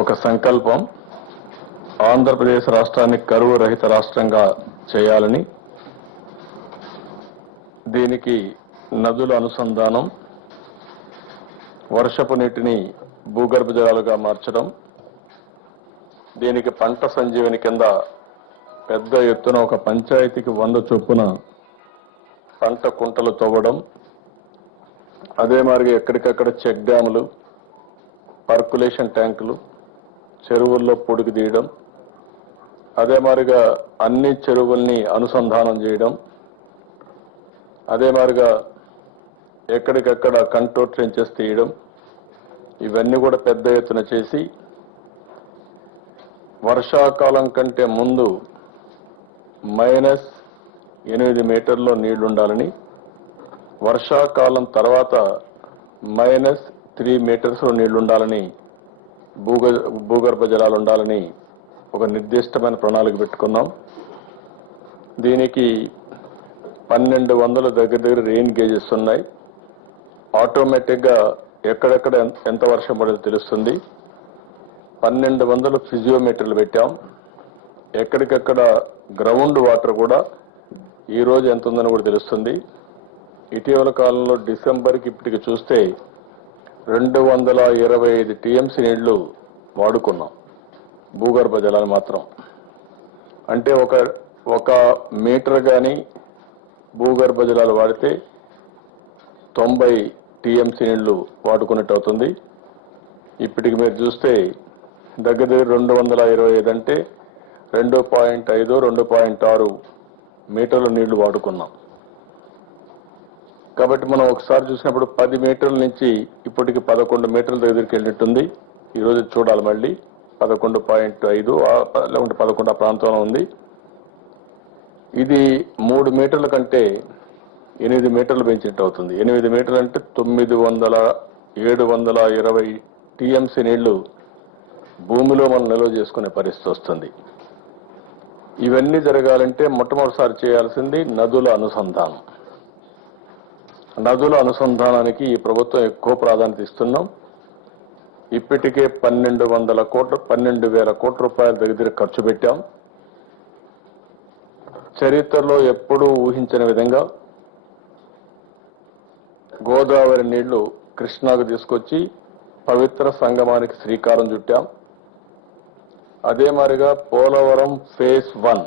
ఒక సంకల్పం ఆంధ్రప్రదేశ్ రాష్ట్రాన్ని కరువు రహిత రాష్ట్రంగా చేయాలని, దీనికి నదుల అనుసంధానం, వర్షపు నీటిని భూగర్భ జలాలుగా మార్చడం, దీనికి పంట సంజీవని కింద పెద్ద ఎత్తున ఒక పంచాయతీకి 100 చొప్పున పంట కుంటలు తవ్వడం, అదే మాదిరిగా ఎక్కడికక్కడ చెక్ డ్యాములు, పర్కులేషన్ ట్యాంకులు, చెరువుల్లో పొడుగు తీయడం, అదే మాదిరిగా అన్ని చెరువుల్ని అనుసంధానం చేయడం, అదే మాదిరిగా ఎక్కడికక్కడ కంట్రోల్ ట్రెంచెస్ తీయడం, ఇవన్నీ కూడా పెద్ద ఎత్తున చేసి వర్షాకాలం కంటే ముందు -8 మీటర్లో నీళ్లుండాలని, వర్షాకాలం తర్వాత -3 మీటర్స్లో నీళ్లుండాలని, భూగర్భ జలాలు ఉండాలని ఒక నిర్దిష్టమైన ప్రణాళిక పెట్టుకున్నాం. దీనికి 1200 దగ్గర రెయిన్ గేజెస్ ఉన్నాయి. ఆటోమేటిక్గా ఎక్కడెక్కడ ఎంత వర్షం పడేదో తెలుస్తుంది. 1200 ఫిజియోమీటర్లు పెట్టాం. ఎక్కడికక్కడ గ్రౌండ్ వాటర్ కూడా ఈ రోజు ఎంత ఉందని కూడా తెలుస్తుంది. ఇటీవల కాలంలో డిసెంబర్కి ఇప్పటికి చూస్తే 225 టీఎంసీ నీళ్లు వాడుకున్నాం, భూగర్భ జలాలు మాత్రం. అంటే ఒక మీటర్ కానీ భూగర్భ జలాలు వాడితే 90 టీఎంసీ నీళ్లు వాడుకున్నట్టు అవుతుంది. ఇప్పటికి మీరు చూస్తే దగ్గర 225 అంటే 2.5, 2.6 మీటర్ల నీళ్లు వాడుకున్నాం. కాబట్టి మనం ఒకసారి చూసినప్పుడు 10 మీటర్ల నుంచి ఇప్పటికి 11 మీటర్ల దగ్గరికి వెళ్ళినట్టుంది. ఈరోజు చూడాలి మళ్ళీ 11.5 లేకుంటే 11 ఆ ప్రాంతంలో ఉంది. ఇది 3 మీటర్ల కంటే 8 మీటర్లు పెంచినట్టు అవుతుంది. 8 మీటర్లు అంటే 720 టీఎంసీ నీళ్లు భూమిలో మనం నిల్వ చేసుకునే పరిస్థితి వస్తుంది. ఇవన్నీ జరగాలంటే మొట్టమొదటిసారి చేయాల్సింది నదుల అనుసంధానం. నదుల అనుసంధానానికి ఈ ప్రభుత్వం ఎక్కువ ప్రాధాన్యత ఇస్తున్నాం. ఇప్పటికే 12,000 కోట్ల రూపాయల దగ్గర ఖర్చు పెట్టాం. చరిత్రలో ఎప్పుడూ ఊహించని విధంగా గోదావరి నీళ్లు కృష్ణాకు తీసుకొచ్చి పవిత్ర సంగమానికి శ్రీకారం చుట్టాం. అదే మాదిరిగా పోలవరం ఫేజ్ 1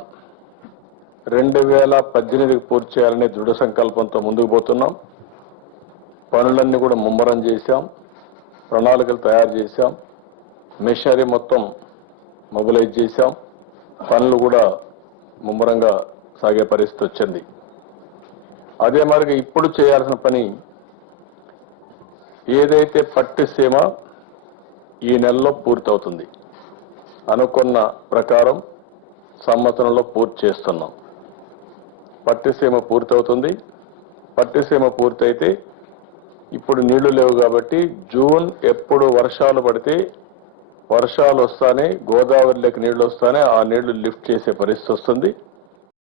2018కి పూర్తి చేయాలనే దృఢ సంకల్పంతో ముందుకు పోతున్నాం. పనులన్నీ కూడా ముమ్మరం చేశాం, ప్రణాళికలు తయారు చేశాం, మిషనరీ మొత్తం మొబిలైజ్ చేశాం, పనులు కూడా ముమ్మరంగా సాగే పరిస్థితి వచ్చింది. అదే మాదిరిగా ఇప్పుడు చేయాల్సిన పని ఏదైతే పట్టిసీమ ఈ నెలలో పూర్తవుతుంది అనుకున్న ప్రకారం సంవత్సరంలో పూర్తి చేస్తున్నాం. పట్టిసీమ పూర్తవుతుంది. పట్టిసీమ పూర్తయితే ఇప్పుడు నీళ్లు లేవు కాబట్టి జూన్ ఎప్పుడు వర్షాలు పడితే వర్షాలు వస్తానే గోదావరిలోకి నీళ్లు వస్తానే ఆ నీళ్లు లిఫ్ట్ చేసే పరిస్థితి వస్తుంది.